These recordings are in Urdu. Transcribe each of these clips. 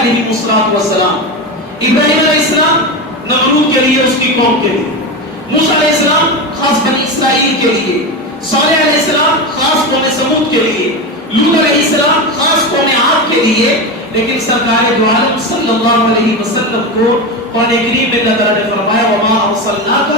انبیاء علیہ السلام. ابراہیم علیہ السلام نمرود کے لیے، اس کی قوم کے لیے. موسیٰ علیہ السلام خاص بنی اسرائیل کے لیے. صالح علیہ السلام خاص قوم سمود کے لیے. لوط علیہ السلام خاص قوم عاد کے لیے. لیکن سرکار دو عالم صلی اللہ علیہ وسلم کو قرآن کریم میں اللہ تعالیٰ نے فرمایا وَمَا أَرْسَلْنَاكَ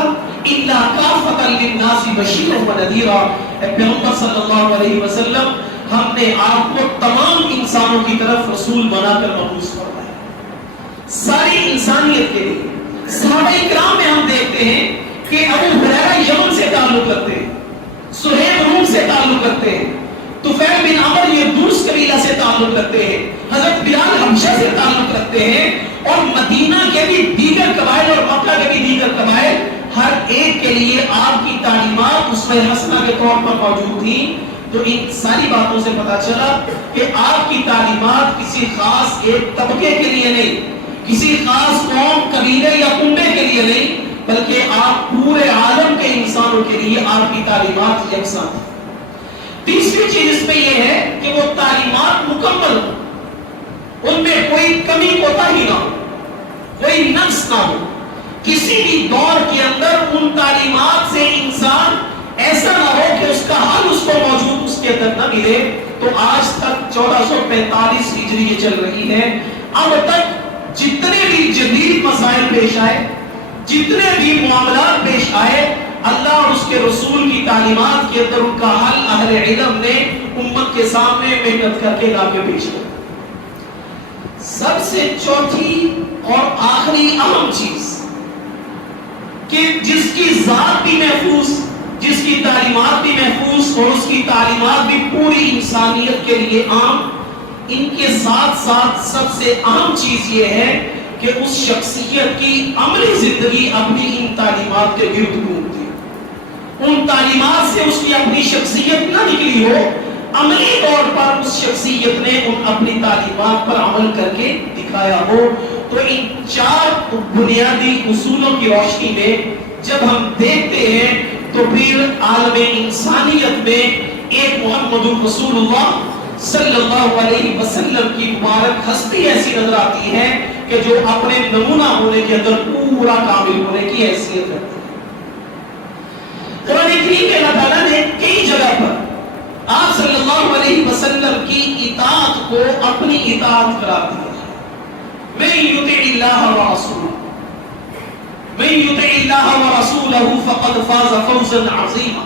إِلَّا كَافَةً لِلنَّاسِ بَشِيرًا وَنَذِيرًا. اے پیغمبر صلی اللہ علیہ وسلم، ہم نے آپ کو تمام انسانوں کی طرف رسول بنا کر مبعوث فرمایا، ساری انسانیت کے لیے. صحابہ کرام میں ہم دیکھتے ہیں کہ ابو ہریرہ یمن سے تعلق رکھتے ہیں، سہیب روم سے تعلق رکھتے ہیں، طفیل بن عمر یہ دوس قبیلہ سے تعلق رکھتے ہیں، حضرت بلال حبشہ سے تعلق رکھتے ہیں، اور مدینہ کے بھی دیگر قبائل اور مکہ کے بھی دیگر قبائل، ہر ایک کے لیے آپ کی تعلیمات اسوہ حسنہ کے طور پر موجود تھیں. تو ان ساری باتوں سے پتا چلا کہ آپ کی تعلیمات کسی خاص ایک طبقے کے لیے نہیں، کسی خاص قوم، قبیلے یا کنبے کے لیے نہیں، بلکہ آپ پورے عالم کے انسانوں کے لیے آپ کی تعلیمات یکساں تھیں. تیسری چیز اس میں یہ ہے کہ وہ تعلیمات مکمل ہوں، ان میں کوئی کمی کوتاہی نہ ہو، کوئی نقص نہ ہو. کسی بھی دور کے اندر ان تعلیمات سے انسان ایسا نہ ہو کہ اس کا حل اس کو موجود اس کے اندر نہ ملے. تو آج تک 1445 ہجری یہ چل رہی ہے، اب تک جتنے بھی جدید مسائل پیش آئے، جتنے بھی معاملات پیش آئے، اللہ اور اس کے رسول کی تعلیمات کے اندر ان کا حل اہل علم نے امت کے سامنے محنت کر کے لا کے پیش کیا. سب سے چوتھی اور آخری اہم چیز کہ جس کی ذات بھی محفوظ، جس کی تعلیمات بھی محفوظ اور اس کی تعلیمات بھی پوری انسانیت کے لیے عام، ان کے ساتھ ساتھ سب سے اہم چیز یہ ہے کہ اس شخصیت کی عملی زندگی اپنی ان تعلیمات کے گرد گھومتی ہے. ان تعلیمات سے اس کی اپنی شخصیت نہ نکلی ہو، عملی طور پر اس شخصیت نے ان اپنی تعلیمات پر عمل کر کے دکھایا ہو. تو ان چار بنیادی اصولوں کی روشنی میں جب ہم دیکھتے ہیں تو پھر عالم انسانیت میں ایک محمد رسول اللہ صلی اللہ علیہ وسلم کی مبارک ہستی ایسی نظر آتی ہے کہ جو اپنے نمونہ ہونے کے اندر پورا کامل ہونے کی حیثیت رکھتی ہے. قرآن کریم کے اللہ تعالیٰ نے کئی جگہ پر آپ صلی اللہ علیہ وسلم کی اطاعت کو اپنی اطاعت قرار دیا ہے. من یطع اللہ ورسولہ، من یطع اللہ ورسولہ فقد فاز فوزا عظیما.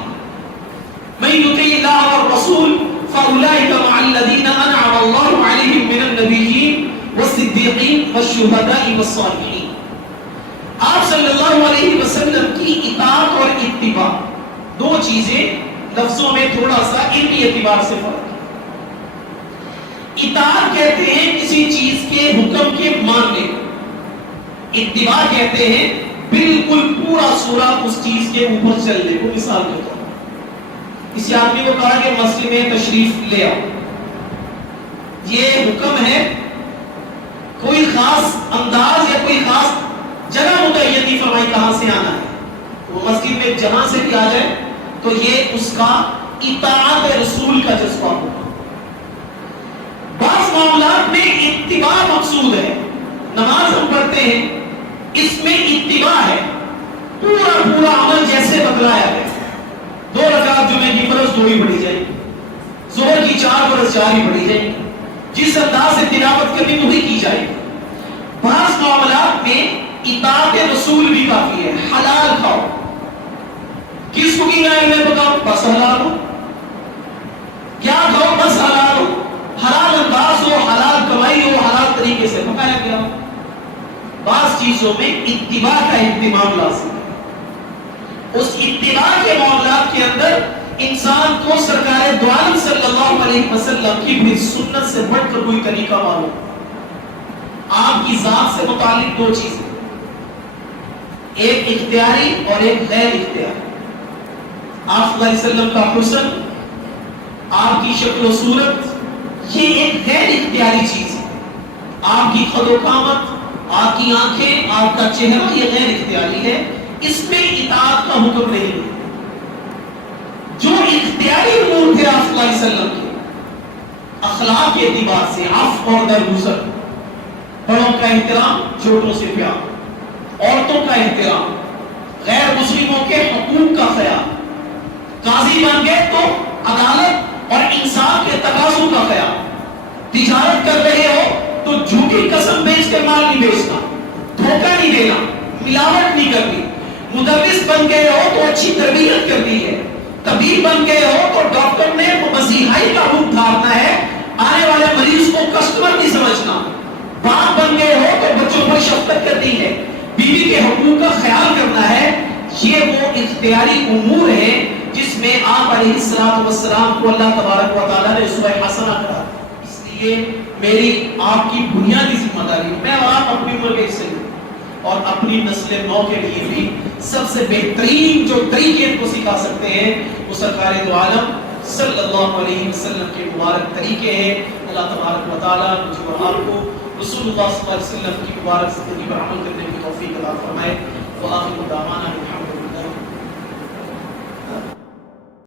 من یطع اللہ والرسول فاولئک مع الذین انعم اللہ علیہم من النبیین والصدیقین والشہداء والصالحین. آپ صلی اللہ علیہ وسلم کی اطاعت اور اتباع دو چیزیں لفظوں میں تھوڑا سا علمی اعتبار سے فرق ہے. اطاعت کہتے ہیں کسی چیز کے حکم کے ماننے، اتباع کہتے ہیں بالکل پورا سورا اس چیز کے اوپر چلنے کو. مثال کے طور پر کسی آدمی کو کہا کہ مسجد میں تشریف لے آؤ، یہ حکم ہے، کوئی خاص انداز یا کوئی خاص جگہ متعین نہیں فرمائی کہاں سے آنا ہے. وہ مسجد میں جہاں سے بھی آ جائے تو یہ اس کا اطاعت رسول کا جذبہ ہوگا. بعض معاملات میں اتباع مقصود ہے. نماز ہم پڑھتے ہیں، اس میں اتباع ہے، پورا پورا عمل جیسے بتلایا ہے. 2 رکعت جمعے کی فرض 2 ہی پڑھی جائے، ظہر کی 4 فرض 4 ہی پڑھی جائے، جس انداز سے تلاوت کرنی وہی کی جائے. بعض معاملات میں اطاعت رسول بھی کافی ہے. حلال کھاؤ، کس کو کی گائے میں بتاؤ، بس حلال ہو. کیا کھاؤ، بس حلال ہو، حلال انداز ہو، حلال کمائی ہو، حلال طریقے سے پکایا گیا ہو. بعض چیزوں میں اتباع کا اہتمام لازم ہے. اس اتباع کے معاملات کے اندر انسان کو سرکار دو عالم صلی اللہ علیہ وسلم کی بھی سنت سے بڑھ کر کوئی طریقہ معلوم. آپ کی ذات سے متعلق 2 چیزیں، ایک اختیاری اور ایک غیر اختیاری. آپ صلی اللہ علیہ وسلم کا حسن، آپ کی شکل و صورت، یہ ایک غیر اختیاری چیز ہے. آپ کی قد و قامت، آپ کی آنکھیں، آپ کا چہرہ، یہ غیر اختیاری ہے. اس میں اطاعت کا حکم نہیں ہے. جو اختیاری امور تھے آپ صلی اللہ علیہ وسلم کے، اخلاق کے اعتبار سے عفو اور درگزر، بڑوں کا احترام، چھوٹوں سے پیار، عورتوں کا احترام، غیر مسلموں کے حقوق کا خیال، قاضی بن گئے تو عدالت اور انصاف کے تقاضوں کا خیال، تجارت کر رہے ہو تو جھوٹی قسم بیچ کے مال نہیں بیچنا، دھوکہ نہیں دینا، ملاوٹ نہیں کرنی، مدرس بن گئے ہو تو اچھی تربیت کرنی ہے، طبیب بن گئے ہو تو ڈاکٹر نے مسیحائی کا روپ دھارنا ہے، آنے والے مریض کو کسٹمر نہیں سمجھنا، باپ بن گئے ہو تو بچوں پر شفقت کرنی ہے، بیوی کے حقوق کا خیال کرنا ہے۔ یہ وہ اختیاری امور ہیں جس میں آپ علیہ السلام کو اللہ تبارک و تعالیٰ نے اسوہ حسنہ کرا۔ اس لیے میری آپ کی بنیادی ذمہ داری ہے، میں اور آپ اپنی عمر کے حصے اور اپنی نسل نو کے لیے بھی سب سے بہترین جو طریقے کو سکھا سکتے ہیں وہ سرکار دو عالم صلی اللہ علیہ وسلم کے مبارک طریقے ہیں۔ اللہ تبارک و تعالیٰ مجھے اور آپ کو رسول اللہ صلی اللہ علیہ وسلم کی مبارک زندگی پر عمل کرنے کی توفیق عطا فرمائے۔ وآخر دعوانا